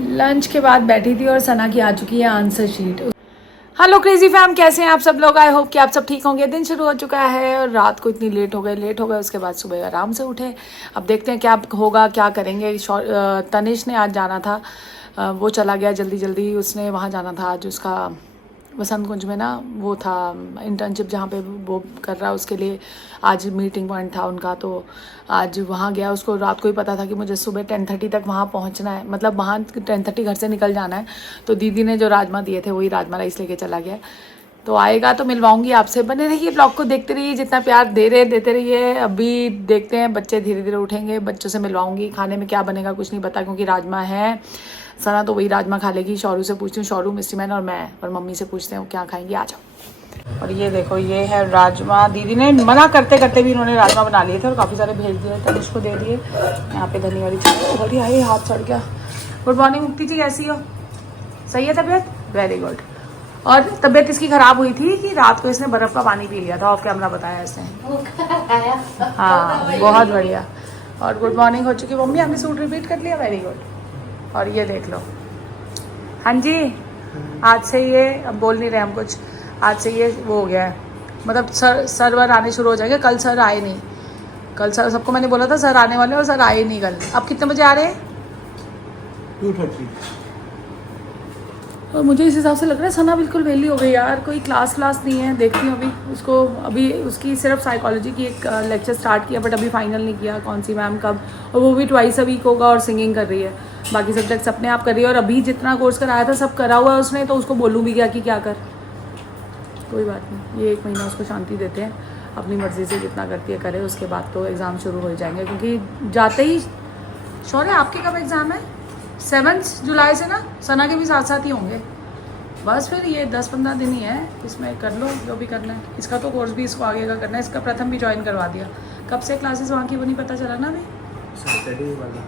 Lunch के बाद बैठी थी और सना की आ चुकी है answer sheet. Hello crazy fam, कैसे हैं आप सब लोग? आई होप कि आप सब ठीक होंगे। दिन शुरू हो चुका है और रात को इतनी लेट हो गए उसके बाद सुबह आराम से उठे। अब देखते हैं क्या होगा, क्या करेंगे। तनिष ने आज जाना था, वो चला गया जल्दी जल्दी। उसने वहाँ जाना था आज, उसका वसंत कुंज में ना वो था इंटर्नशिप जहाँ पे वो कर रहा है, उसके लिए आज मीटिंग पॉइंट था उनका। तो आज वहाँ गया। उसको रात को ही पता था कि मुझे सुबह 10:30 तक वहाँ पहुँचना है, मतलब वहाँ 10:30 घर से निकल जाना है। तो दीदी ने जो राजमा दिए थे वही राजमा राइस लेके चला गया। तो आएगा तो मिलवाऊंगी आपसे। बने रहिए, ब्लॉग को देखते रहिए, जितना प्यार देते रहिए। अभी देखते हैं, बच्चे धीरे धीरे उठेंगे, बच्चों से मिलवाऊंगी। खाने में क्या बनेगा कुछ नहीं पता, क्योंकि राजमा है। सना तो वही राजमा खा लेगी। शौरू से पूछती हूँ, शौरू, मिस्टी मैन और मैं और मम्मी से पूछते हैं वो क्या खाएंगी। आ जाओ। और ये देखो, ये है राजमा। दीदी ने मना करते करते भी इन्होंने राजमा बना लिए थे और काफ़ी सारे भेज दिए थे, इसको दे दिए। यहाँ पे धनी वाली चीज़। और ये हाथ चढ़ गया। गुड मॉर्निंग मुक्ति जी, कैसी हो? सही है तबीयत? Very good. और तबीयत इसकी ख़राब हुई थी कि रात को इसने बर्फ़ का पानी पी लिया था, ऑफ कैमरा बताया इसने। हाँ, बहुत बढ़िया। और गुड मॉर्निंग हो चुकी मम्मी, आपने सूट रिपीट कर लिया, वेरी गुड। और ये देख लो। हाँ जी, आज से ये, अब बोल नहीं रहे हम कुछ, आज से ये वो हो गया है, मतलब सर्वर आने शुरू हो जाएंगे। कल सर आए नहीं, कल सर, सबको मैंने बोला था सर आने वाले और सर आए नहीं कल। अब कितने बजे आ रहे हैं? 2:30। और मुझे इस हिसाब से लग रहा है सना बिल्कुल वेली हो गई यार। कोई क्लास नहीं है। देखती हूँ अभी उसको। अभी उसकी सिर्फ साइकोलॉजी की एक लेक्चर स्टार्ट किया, बट अभी फाइनल नहीं किया कौन सी मैम कब। और वो भी ट्वाइस अ वीक होगा और सिंगिंग कर रही है। बाकी सब्जेक्ट्स अपने आप कर रही है। और अभी जितना कोर्स कराया था सब करा हुआ है उसने, तो उसको बोलूँ भी क्या कि क्या कर। कोई बात नहीं, ये 1 महीना उसको शांति देते हैं, अपनी मर्ज़ी से जितना करती है करे। उसके बाद तो एग्ज़ाम शुरू हो जाएंगे, क्योंकि जाते ही शौर्य आपके कब एग्ज़ाम है? 7 जुलाई से ना। सना के भी साथ साथ ही होंगे। बस फिर ये 10-15 दिन ही है, इसमें कर लो जो भी करना है। इसका तो कोर्स भी इसको आगे का करना है। इसका प्रथम भी ज्वाइन करवा दिया। कब से क्लासेस वहाँ की वो नहीं पता चला ना अभी। सैटरडे वाला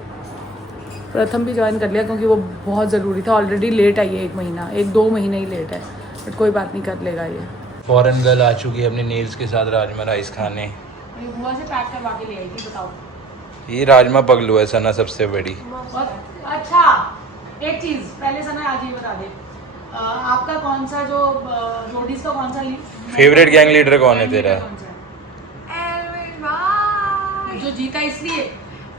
प्रथम भी ज्वाइन कर लिया, क्योंकि वो बहुत ज़रूरी था। ऑलरेडी लेट आई है 1 महीना, 1-2 महीने ही लेट है, बट कोई बात नहीं, कर लेगा ये। फॉरेन गर्ल आ चुकी है अपने नेल्स के साथ राजमा राइस खाने। बुआ से पैक करवा के ले आई थी, बताओ। ये राजमा पगलू है सना सबसे बड़ी। अच्छा, एक चीज़ पहले सना आज ये बता दे, आपका कौन सा जो रोडीज का कौन सा फेवरेट गैंग लीडर कौन है तेरा? जो जीता इसलिए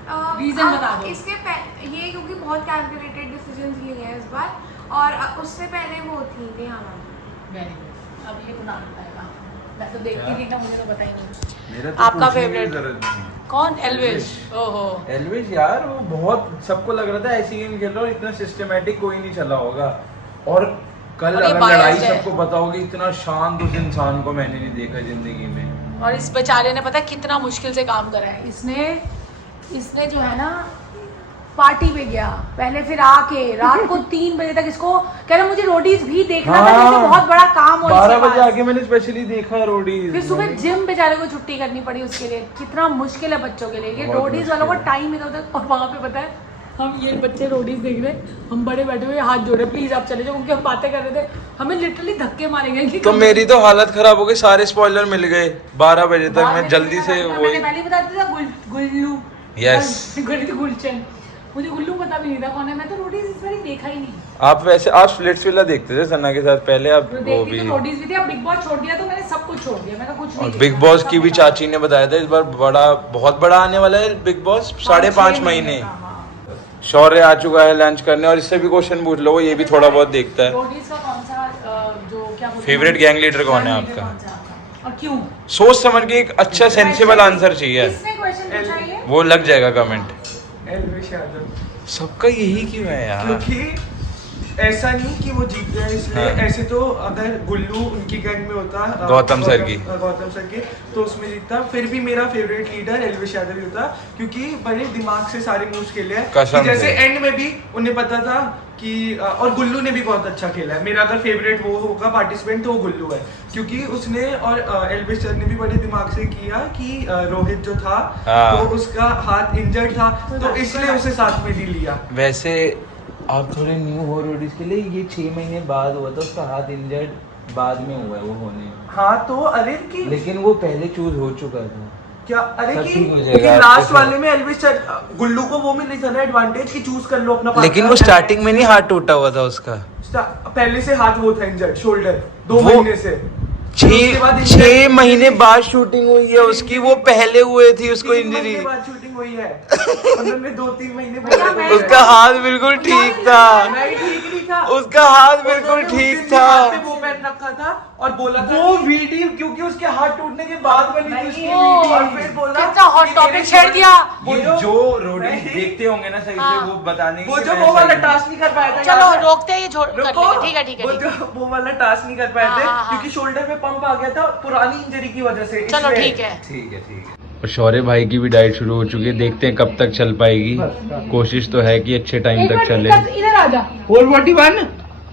रीजन बता दो। इसके ये क्योंकि बहुत कैलकुलेटेड डिसीजंस लिए हैं इस बार, और उससे पहले वो थी नेहा। Very good. अब ये कुणाल बताएगा, मैं तो देखती थी ना, मुझे तो पता ही नहीं। मेरा तो आपका पूछने की फेवरेट जरूरत नहीं। कौन? एल्विश। ओहो, एल्विश यार, वो बहुत सबको लग रहा था ऐसी गेम खेल रहा हो, इतना सिस्टमैटिक कोई नहीं चला होगा। और कल और ये अगर लड़ाई biased है। सबको पता होगी, इतना शांत उस इंसान को मैंने नहीं देखा जिंदगी में। और इस बेचारे ने पता है कितना मुश्किल से काम करा है इसने जो है ना, पार्टी पे गया पहले, फिर आके रात को 3 बजे तक इसको कह रहा मुझे रोडीज भी देखना था, जैसे बहुत बड़ा काम हो। 12 बजे आके मैंने स्पेशली देखा रोडीज। फिर सुबह जिम बेचारे को छुट्टी करनी पड़ी उसके लिए। कितना मुश्किल है बच्चों के लिए ये रोडीज वालों को टाइम इधर उधर। और वहाँ पे पता है, हम ये बच्चे रोडीज देख रहे, हम बड़े बैठे हुए हाथ जोड़े, प्लीज आप चले जाओ, क्योंकि हम बातें कर रहे थे। हमें लिटरली धक्के मारे गए कि तो मेरी तो हालत खराब हो गई, सारे स्पॉइलर मिल गए 12 बजे तक। मैं जल्दी से मैंने पहले बता दिया था गुल्लू। यस, गुलचन। मुझे गुल्लू पता भी नहीं था कौन है। मैं तो रोडीज इस बार देखा ही नहीं। आप वैसे आप स्प्लिट्स विला देखते थे सना के साथ पहले, अब तो वो भी। देखती तो रोडीज भी थी, अब बिग बॉस छोड़ दिया तो मैंने सब कुछ छोड़ दिया। मैंने कुछ और नहीं बिग बॉस की भी चाची ने बताया था इस बार बहुत बड़ा आने वाला है बिग बॉस, 5.5 महीने। शौर्य आ चुका है लंच करने, और इससे भी क्वेश्चन पूछ लो, वो ये भी थोड़ा बहुत देखता है। रोडीज का कौन सा जो क्या बोलते हैं, फेवरेट गैंग लीडर कौन है आपका? और क्यों? सोच समझ के एक अच्छा सेंसिबल आंसर चाहिए, किसने क्वेश्चन पूछा ये? वो लग जाएगा कमेंट। एल्विश यादव। सबका यही क्यों है यार? क्योंकि ऐसा नहीं कि वो जीत गया इसलिए। हाँ। ऐसे तो अगर गुल्लू उनकी गैंग में होता, गौतम सर की, तो उसमें जीतता। फिर भी मेरा फेवरेट लीडर एल्विश यादव ही होता, क्योंकि बड़े दिमाग से सारे मूव्स खेले हैं। कसम कि जैसे से। एंड में भी उन्हें पता था कि और गुल्लू ने भी बहुत अच्छा खेला है। मेरा अगर फेवरेट वो होगा पार्टिसिपेंट तो वो गुल्लू है, क्योंकि उसने और एल्विश सर ने भी बड़े दिमाग से किया कि रोहित जो था तो उसका हाथ इंजर्ड था, तो इसलिए उसे साथ में नहीं लिया। वैसे आप थोड़े न्यू हो रोडीज के लिए, ये 6 महीने बाद हुआ था, उसका हाथ इंजर्ड बाद में हुआ है वो होने। हाँ तो अरे की, लेकिन वो पहले चूज हो चुका था। क्या अरे सब कि ठीक हो जाएगा, लास्ट आपके वाले में एल्विस गुल्लू को वो मिल रही था ना एडवांटेज कि चूज कर लो अपना लेकिन वो स्टार्टिंग में नहीं हाथ टूटा हुआ था उसका। पहले से हाथ वो था इंजर्ड शोल्डर 2 वो- महीने से। उसके बाद injury- 6 महीने बाद शूटिंग हुई है उसकी, वो पहले हुए थी उसको 3 इंजरी। महीने बाद शूटिंग हुई है। उन्होंने 2-3 महीने भैया, बोला मैं- उसका हाथ बिल्कुल ठीक था, नहीं ठीक नहीं था, उसका हाथ बिल्कुल उन्होंने उस ठीक दिन भी था। हाथ पे वो पहन रखा था और बोला था वो कि- वीडियो क्योंकि उसके हाथ टूटने के बाद बनी थी उसकी ओ, वीडियो। और फिर बोला कितना hot कि topic मेरे छेड़ दिया। वो वो जो रोडी नहीं। देखते होंगे ना सही से हाँ। वो बताने वो जो वो वाला टास्क नहीं कर पाया था चलो याद है? रोकते हैं, ये छोड़ कर रुको, लेंगे। ठीक है ठीक है वो ठीक है। जो वो वाला टास्क नहीं कर पाए थे हाँ, हाँ, क्योंकि शोल्डर में पंप आ गया था पुरानी इंजरी की वजह से। चलो इसलिए। ठीक है। ठीक है ठीक है। और शौर्य भाई की भी डाइट शुरू हो चुकी है, देखते हैं कब तक चल पाएगी। कोशिश तो है कि अच्छे टाइम तक चले। इधर आ जा। 441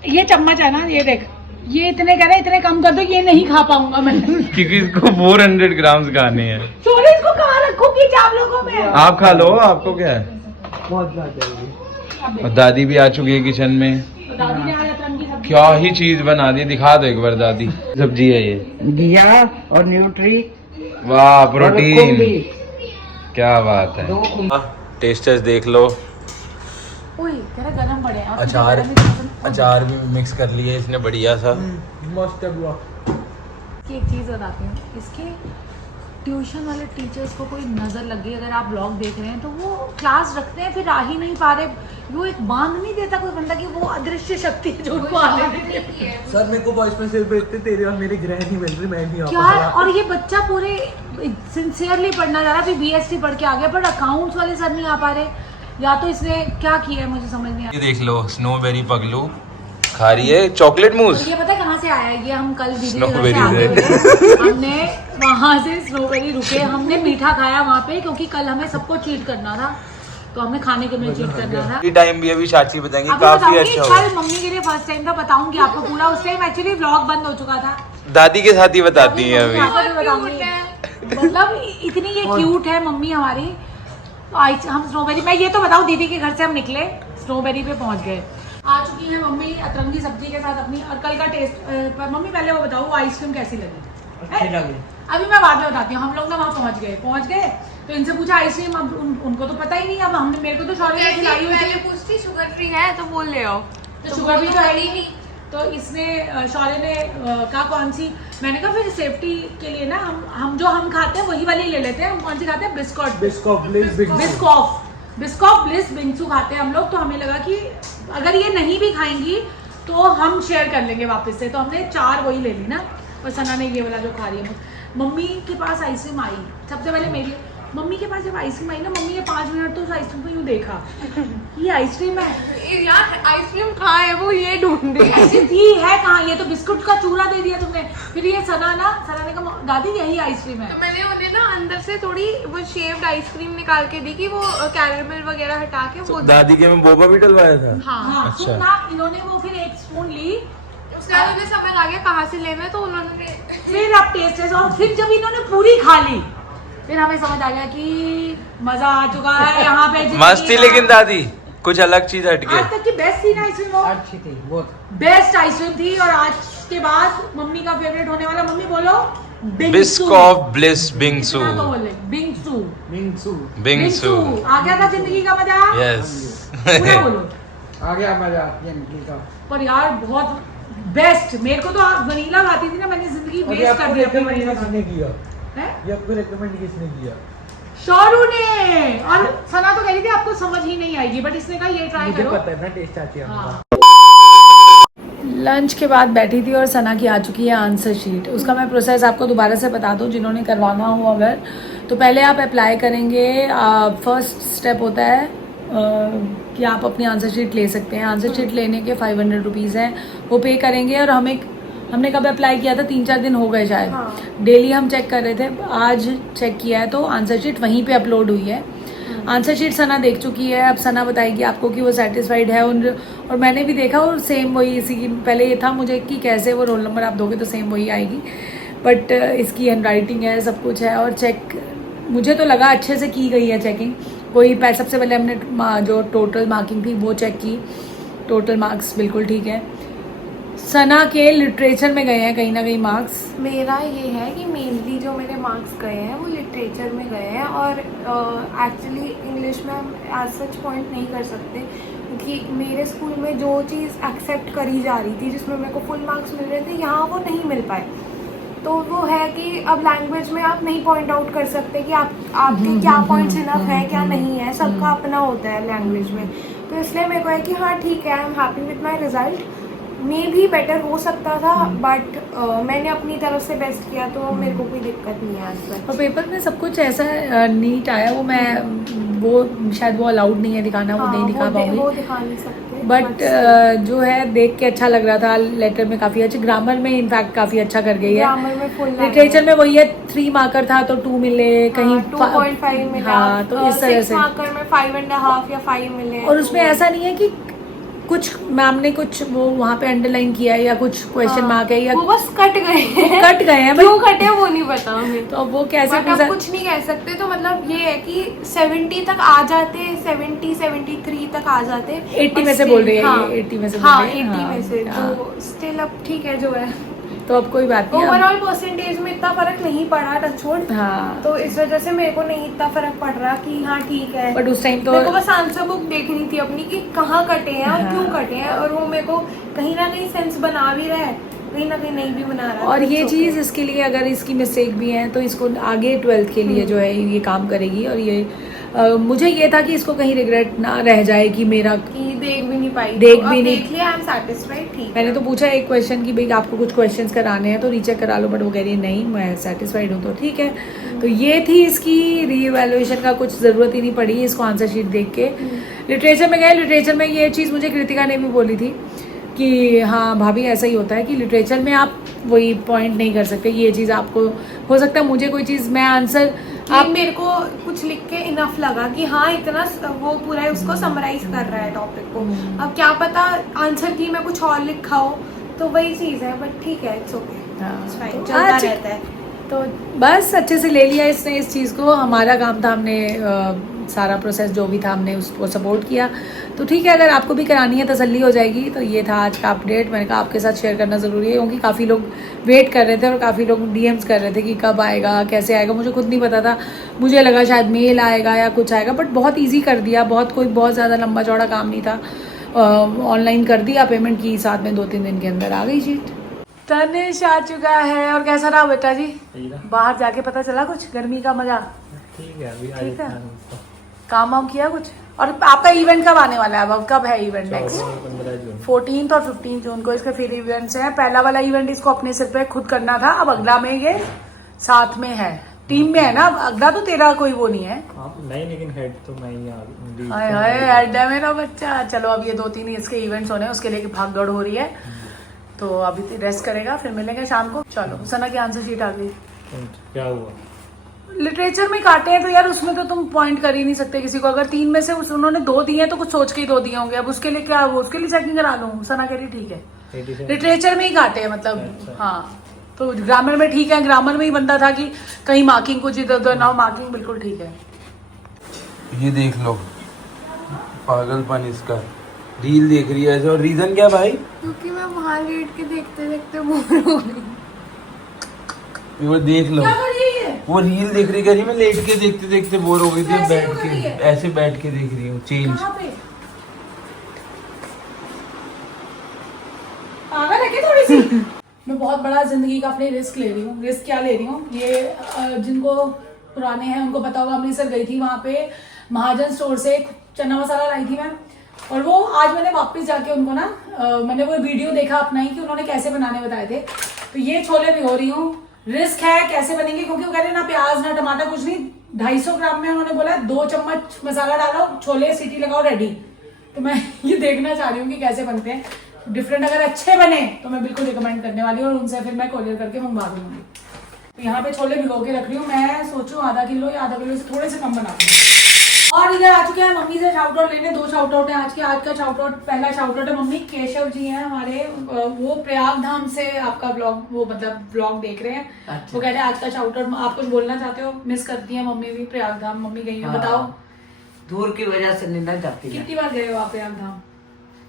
ये चम्मच है ना, ये देख, ये इतने करे, इतने कम कर दो, ये नहीं खा पाऊंगा मैं। क्योंकि इसको 400 ग्राम्स खाने हैं। सोरे इसको कहाँ रखूंगी आप लोगों में? आप खा लो, आपको क्या है। बहुत ज्यादा है। और दादी भी आ चुकी है किचन में। तो दादी ने आज अतरंगी सब्जी क्या ही चीज बना दी, दिखा दो एक बार दादी। सब्जी है ये, घिया और न्यूट्री वाह और प्रोटीन, खुम्बी। क्या बात है। टेस्टर्स देख लो। ओए तेरा गरम पड़े हैं। अचार अचार भी मिक्स कर लिए इसने बढ़िया सा। मस्त है बुआ। की एक चीज़ बताती हूँ, इसके ट्यूशन वाले टीचर्स को कोई नज़र लग गई, अगर आप ब्लॉग देख रहे हैं तो वो क्लास रखते हैं फिर आ ही नहीं पा रहे। वो एक बांध नहीं देता कोई बंदा कि वो अदृश्य शक्ति है जो उनको आने देती है। सर मेरे को वॉइस मैसेज भेजते तेरे और मेरे ग्रह नहीं मिल रहे, मैं नहीं आ क्या पा है? रहा। और ये बच्चा पूरे सिंसियरली पढ़ना चाह रहा, अभी बीएससी पढ़ के आ गया, पर अकाउंट्स वाले सर नहीं आ पा रहे। या तो इसने क्या किया है मुझे समझ नहीं आ ये देख लो, स्नोबेरी पगलू खा रही है चॉकलेट मूस। और ये पता है कहाँ से आया है? ये हम कल दीदी के घर से स्नोबेरी आते से। हुए हमने वहाँ से स्नोबेरी रुके, हमने मीठा खाया वहाँ पे, क्योंकि कल हमें सबको चीट करना था, तो हमें खाने के में चीट करना था। ये टाइम भी अभी चाची बताएंगे, अभी काफी बताऊंगी, अच्छा हुआ। कल मम्मी के लिए फर्स्ट टाइम था, बताऊंगी आपको पूरा। उस टाइम एक्चुअली व्लॉग बंद हो चुका था। दादी के साथ ही बताती हैं मम्मी अभी। आपको भी बताऊंगी। मतलब इतनी ये क्यूट है मम्मी हमारी। तो आज हम स्नोबेरी, मैं ये तो बताऊं, दीदी के घर से हम निकले, स्नोबेरी पे पहुंच गए। आ चुकी है मम्मी अतरंगी सब्जी के साथ अपनी, और कल का टेस्ट। पर मम्मी पहले वो बताओ आइसक्रीम कैसी लगी? अच्छी लगी। अभी मैं बाद में बताती हूँ। हम लोग ना वहाँ पहुंच गए तो इनसे पूछा आइसक्रीम, अब उनको तो पता ही नहीं। अब हमने, मेरे को तो शौर्य ने खिलाई हुई पहले थी, पूछती शुगर फ्री है तो बोल ले आओ, तो शुगर भी तो है ही नहीं। तो इसने शौर्य ने कहा कौन सी, मैंने कहा फिर सेफ्टी के लिए ना हम जो हम खाते हैं वही वाली ले लेते हैं। हम कौन सी खाते हैं? बिस्कॉफ ब्लिस बिंगसू खाते हैं हम लोग। तो हमें लगा कि अगर ये नहीं भी खाएंगी तो हम शेयर कर लेंगे वापस से, तो हमने 4 वही ले ली ना। और सना ने ये वाला जो खा रही है। मम्मी के पास आइसक्रीम आई, सबसे पहले मेरी मम्मी के पास जब आइसक्रीम आई ना, मम्मी ने 5 मिनट तो उस आइसक्रीम को यूँ देखा, ये आइसक्रीम है यार आइसक्रीम कहाँ है, वो ये ढूंढ रही है। ऐसी थी है कहाँ? ये तो बिस्कुट का चूरा दे दिया तुमने। फिर ये सना ने कहा दादी यही आइसक्रीम है। तो मैंने उन्हें ना अंदर से थोड़ी वो शेव्ड आइसक्रीम निकाल के दी कि वो कैरेमल वगैरह हटा के वो दादी के में बोबा भी डलवाया था। हाँ। हाँ अच्छा। सुन ना, इन्होंने वो फिर एक स्पून ली, उसके बाद उन्हें समझ आ गया कहाँ से लेना है, तो उन्होंने फिर अब टेस्ट, और फिर जब इन्होंने पूरी खा ली फिर हमें समझ आ गया कि मजा आ चुका है यहाँ पे। मस्त थी लेकिन दादी, कुछ अलग चीज हटके। आज तक की बेस्ट थी ना आइसक्रीम, वो अच्छी थी बहुत। बेस्ट आइसक्रीम थी। और आज के बाद मम्मी का फेवरेट होने वाला, मम्मी बोलो बिस्कॉफ ब्लिस बिंगसू। इतना तो बोले बिंगसू। मिंगसू बिंगसू, आ गया था जिंदगी का मजा। यस। पूरा बोलो। आ गया मजा जिंदगी का। पर यार बहुत बेस्ट। मेरे को तो वनीला खाती थी ना, मैंने जिंदगी वेस्ट कर दी अपनी वनीला किसने किया? है ये आपको रेकमेंड किसने किया? शौरू ने। और सना तो कह रही थी आपको समझ ही नहीं आएगी, बट इसने कहा ये ट्राई मुझे करो। पता है ना टेस्ट आती है हाँ। लंच के बाद बैठी थी और सना की आ चुकी है आंसर शीट। उसका मैं प्रोसेस आपको दोबारा से बता दूं, जिन्होंने करवाना हो अगर, तो पहले आप अप्लाई करेंगे। फर्स्ट स्टेप होता है कि आप अपनी आंसर शीट ले सकते हैं। आंसर शीट लेने के 500 रुपीज़ हैं, वो पे करेंगे। और हमने कब अप्लाई किया था? 3-4 दिन हो गए शायद। डेली हम चेक कर रहे थे, आज चेक किया है तो आंसर शीट वहीं पे अपलोड हुई है। आंसर शीट सना देख चुकी है, अब सना बताएगी आपको कि वो सेटिस्फाइड है। और मैंने भी देखा और सेम वही, इसी की पहले ये था मुझे कि कैसे वो रोल नंबर आप दोगे तो सेम वही आएगी, बट इसकी हैंडराइटिंग है, सब कुछ है। और चेक मुझे तो लगा अच्छे से की गई है चेकिंग। कोई सबसे पहले हमने जो टोटल मार्किंग थी वो चेक की, टोटल मार्क्स बिल्कुल ठीक है। सना के लिटरेचर में गए हैं कहीं ना कहीं मार्क्स। मेरा ये है कि मेनली जो मेरे मार्क्स गए हैं वो लिटरेचर में गए हैं, और एक्चुअली इंग्लिश में हम एज सच पॉइंट नहीं कर सकते, क्योंकि मेरे स्कूल में जो चीज़ एक्सेप्ट करी जा रही थी, जिसमें मेरे को फुल मार्क्स मिल रहे थे, यहाँ वो नहीं मिल पाए। तो वो है कि अब लैंग्वेज में आप नहीं पॉइंट आउट कर सकते कि आपके क्या पॉइंट्स इनफ है क्या नहीं है, सबका अपना होता है लैंग्वेज में। तो इसलिए मेरे को है कि हाँ ठीक है, I am happy with my result. मे भी बेटर हो सकता था, बट मैंने अपनी तरफ से बेस्ट किया, तो मेरे को कोई दिक्कत नहीं है आज। और पेपर में सब कुछ ऐसा नीट आया, वो शायद वो अलाउड नहीं है दिखाना, वो नहीं दिखा पाऊंगी, वो दिखा नहीं सकते, बट जो है देख के अच्छा लग रहा था। लेटर में काफी अच्छा, ग्रामर में इनफैक्ट काफी अच्छा कर गई है। ग्रामर में फुल, लिटरेचर में वही है 3 मार्कर था तो 2 मिले, कहीं 2.5 मिला। हाँ, तो इस तरह 6 से। मार्कर में 5.5 या 5 मिले। और उसमें ऐसा नहीं है कि कुछ मैम ने कुछ वो वहाँ पे अंडरलाइन किया है या कुछ क्वेश्चन मार्क है या वो बस कट गए हैं। कट गए हैं, क्यों कटे वो नहीं पता हमें। तो वो कैसे बट अब कुछ नहीं कह सकते। तो मतलब ये है कि 70 तक आ जाते, 73 तक आ जाते। 80 में से बोल रही है, हाँ, ये 80 में से हाँ, बोल रही है। 80 में से। हाँ। तो स्टिल अब ठीक है जो है। तो अब कोई बात नहीं। ओवरऑल परसेंटेज में इतना फर्क नहीं पड़ा, टचवुड। हाँ, तो इस वजह से मेरे को नहीं इतना फर्क पड़ रहा कि हाँ ठीक है। बट उस टाइम तो मेरे को बस आंसर बुक देखनी थी अपनी कि कहाँ कटे हैं और क्यों कटे हैं, और वो मेरे को कहीं ना कहीं सेंस बना भी रहा है, कहीं ना कहीं नहीं भी बना रहा है। और तो ये it's चीज़ okay। इसके लिए अगर इसकी मिस्टेक भी है तो इसको आगे 12th के लिए जो है ये काम करेगी। और ये मुझे ये था कि इसको कहीं रिग्रेट ना रह जाए कि मेरा कि देख भी नहीं पाई, देख तो भी अब नहीं। देख लिया, आई एम सैटिस्फाइड, ठीक मैंने है। तो पूछा एक क्वेश्चन कि भाई आपको कुछ क्वेश्चंस कराने हैं तो रीचेक करा लो, बट वो कह रही है नहीं मैं सेटिस्फाइड हूँ, तो ठीक है। तो ये थी इसकी रीइवैल्यूएशन का, कुछ ज़रूरत ही नहीं पड़ी इसको आंसर शीट देख के। लिटरेचर में गए, लिटरेचर में ये चीज़ मुझे कृतिका ने भी बोली थी कि हाँ भाभी ऐसा ही होता है कि लिटरेचर में आप वही पॉइंट नहीं कर सकते, ये चीज़ आपको हो सकता है मुझे कोई चीज़ मैं आंसर आप मेरे को कुछ लिख के इनफ लगा कि हाँ इतना वो पूरा है, उसको समराइज कर रहा है टॉपिक को। अब क्या पता आंसर की मैं कुछ और लिखा हो, तो वही चीज़ है, बट ठीक है, इट्स ओके, इट्स फाइन, चलता रहता है। तो बस अच्छे से ले लिया इसने इस चीज़ को। हमारा काम था, हमने सारा प्रोसेस जो भी था हमने उसको सपोर्ट किया। तो ठीक है, अगर आपको भी करानी है तसल्ली हो जाएगी। तो ये था आज का अपडेट, मैंने कहा आपके साथ शेयर करना ज़रूरी है क्योंकि काफ़ी लोग वेट कर रहे थे और काफ़ी लोग डीएम्स कर रहे थे कि कब आएगा, कैसे आएगा। मुझे खुद नहीं पता था, मुझे लगा शायद मेल आएगा या कुछ आएगा, बट बहुत ईजी कर दिया, बहुत ज़्यादा लंबा चौड़ा काम नहीं था। ऑनलाइन कर दिया, पेमेंट की, साथ में 2-3 दिन के अंदर आ गई शीट। तनिष आ चुका है। और कैसा रहा बेटा जी? बाहर जाके पता चला कुछ गर्मी का मजा? ठीक है, अभी ठीक है, काम वाम किया कुछ? और आपका इवेंट कब आने वाला है? अब कब है इवेंट नेक्स्ट? 14 और 15 जून को इसके फिर इवेंट्स हैं। पहला वाला इवेंट इसको अपने सिर पे खुद करना था, अब अगला में ये साथ में है, टीम में है ना। अब अगला तो तेरा कोई वो नहीं है। नहीं, लेकिन हेड तो मैं ही आ हाय हाय, अड्डा मेरा बच्चा। चलो अब ये 2-3 इसके इवेंट्स होने हैं, उसके लिए भाग दौड़ हो रही है, तो अभी रेस्ट करेगा, फिर मिलेंगे शाम को। चलो, सना की आंसर शीट आ गई। क्या हुआ? लिटरेचर में काटे हैं तो यार उसमें तो तुम पॉइंट कर ही नहीं सकते किसी को। अगर 3 में से उन्होंने 2 दिए हैं तो कुछ सोच के ही 2 दिए होंगे। अब उसके लिए क्या, वो उसके लिए चेकिंग करा लूँ? सना कह रही ठीक है, लिटरेचर में ही काटे हैं मतलब। हाँ, तो ग्रामर में ठीक है, ग्रामर में ही बनता था कि कहीं मार्किंग कुछ इधर उधर ना हो, मार्किंग बिल्कुल ठीक है। ये देख लो पागलपन इसका, रील देख रही है ऐसे। और रीजन क्या भाई? क्योंकि मैं वहां लेट के देखते देखते बोर हो गई। वो देख लो, क्या कर रही है? वो रील देख रही, कह रही मैं लेट के देखते देखते बोर हो गई थी, ऐसे बैठ क्यों कर रही के है? ऐसे बैठ के देख रही हूँ। चेंज कहाँ पे? पागल है क्या थोड़ी सी? मैं बहुत बड़ा जिंदगी का अपनी रिस्क ले रही हूँ। रिस्क क्या ले रही हूँ? ये जिनको पुराने हैं उनको पता होगा, अमृतसर गई थी, वहाँ पे महाजन स्टोर से चना मसाला लाई थी मैं। और वो आज मैंने वापस जाके उनको ना मैंने वो वीडियो देखा अपना ही कि उन्होंने कैसे बनाने बताए थे। तो ये छोले भिगो रही हूँ। रिस्क है कैसे बनेंगे, क्योंकि वो कह रहे हैं ना प्याज ना टमाटर कुछ नहीं, 250 ग्राम में उन्होंने बोला 2 चम्मच मसाला डालो, छोले सीटी लगाओ, रेडी। तो मैं ये देखना चाह रही हूँ कि कैसे बनते हैं। डिफरेंट अगर अच्छे बने तो मैं बिल्कुल रिकमेंड करने वाली हूँ और उनसे फिर मैं कोरियर करके मंगवा दूंगी। तो यहाँ पे छोले भिगो के रख रही हूँ। मैं सोचूं आधा किलो या आधा किलो से थोड़े से कम बना दूँ। और इधर आ चुके हैं मम्मी से शाउट आउट लेने। 2 शाउट आउट है आज के। आज का शाउट आउट, पहला शाउट आउट है मम्मी केशव जी हैं हमारे, वो प्रयाग धाम से आपका ब्लॉग, वो मतलब ब्लॉग देख रहे हैं। अच्छा। वो कह रहे हैं आज का शाउट आउट। आप कुछ बोलना चाहते हो? मिस करती है मम्मी भी प्रयाग धाम? मम्मी गई है, बताओ। दूर की वजह से नहीं ना जाती है। कितनी बार गए हो आप प्रयाग धाम?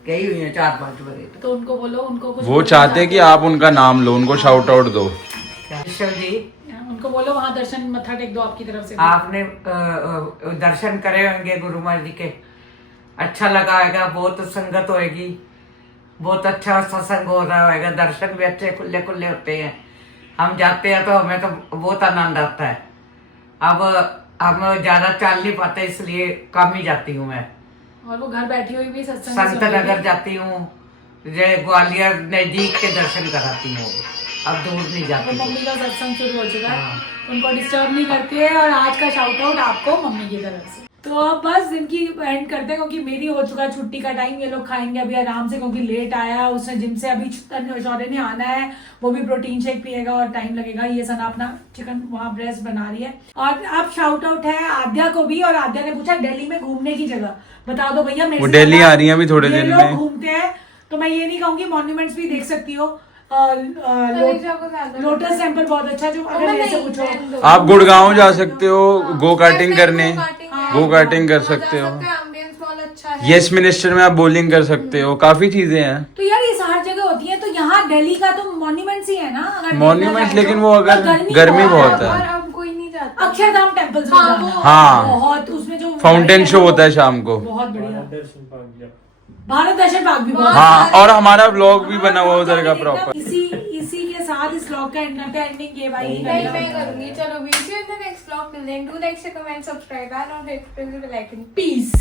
गई हुई है 4-5 बजे तक। तो उनको बोलो, उनको कुछ वो बोलना चाहते हैं कि हो। आप उनका नाम लो, उनको शाउट आउट दो। ईश्वर जी, उनको बोलो वहाँ दर्शन मत्था टेक दो आपकी तरफ से। आपने दर्शन करे होंगे गुरु महाराज जी के, अच्छा लगा होगा, बहुत संगत होएगी, बहुत अच्छा सत्संग हो रहा होगा, दर्शन भी अच्छे खुले खुले होते हैं। हम जाते हैं तो हमें तो बहुत आनंद आता है। अब हम ज्यादा चल नहीं पाते, इसलिए कम ही जाती हूँ मैं। और वो घर बैठी हुई भी सत्संग संत सुन रही है। नगर जाती हूँ, जय ग्वालियर नजदीक के दर्शन कराती हूँ, अब दूर नहीं तो जाती। मम्मी का सत्संग शुरू हो चुका है, हाँ। उनको डिस्टर्ब नहीं करती है। और आज का शाउट आउट आपको मम्मी की तरफ से। तो अब बस दिन की एंड करते हैं, क्योंकि मेरी हो चुका है छुट्टी का टाइम। ये लोग खाएंगे अभी आराम से, क्योंकि लेट आया उसने जिम से। अभी शौर्य ने आना है, वो भी प्रोटीन शेक पिएगा और टाइम लगेगा। ये सना अपना चिकन वहाँ ब्रेस्ट बना रही है। और अब शाउट आउट है आद्या को भी। और आद्या ने पूछा दिल्ली में घूमने की जगह बता दो भैया। मेरे वो से दिल्ली ज्यादा आ रही हैं अभी थोड़े ये दिन लोग में। घूमते हैं, तो मैं ये नहीं कहूंगी, मॉन्यूमेंट्स भी देख सकती हो। कलेजा को ज्यादा लोटस टेम्पल बहुत अच्छा, जो अगर मैं मेरे से नहीं, पूछो रहने दो। आप गुड़गांव जा सकते हो, गो कार्टिंग वैसे करने, go-karting गो कार्टिंग कर जा सकते हो। एम्बियंस बहुत अच्छा है। यस मिनिस्टर में आप बॉलिंग कर सकते हो, काफी चीजें हैं। तो यार ये हर जगह होती है। तो यहाँ दिल्ली का तो मॉन्यूमेंट्स ही है ना, अगर मॉन्यूमेंट्स, देखना जाए लेकिन तो। वो अगर और गर्मी बहुत और है। अब कोई नहीं जाता। अक्षरधाम टेम्पल से हाँ, जाना। वो- हाँ। बहुत उसमें जो फाउंटेन शो होता है शाम को। बहुत बढ़िया। भारत दर्शन पार्क भी बहुत हाँ, और हमारा व्लॉग भी बना हुआ उधर का एकदम प्रॉपर। इसी के साथ इस व्लॉग का एंड करते हैं। एंडिंग ये भाई नहीं मैं करूंगी। चलो video in the next vlog, till then do like, share, comment, subscribe and don't forget to press the bell icon. Piece.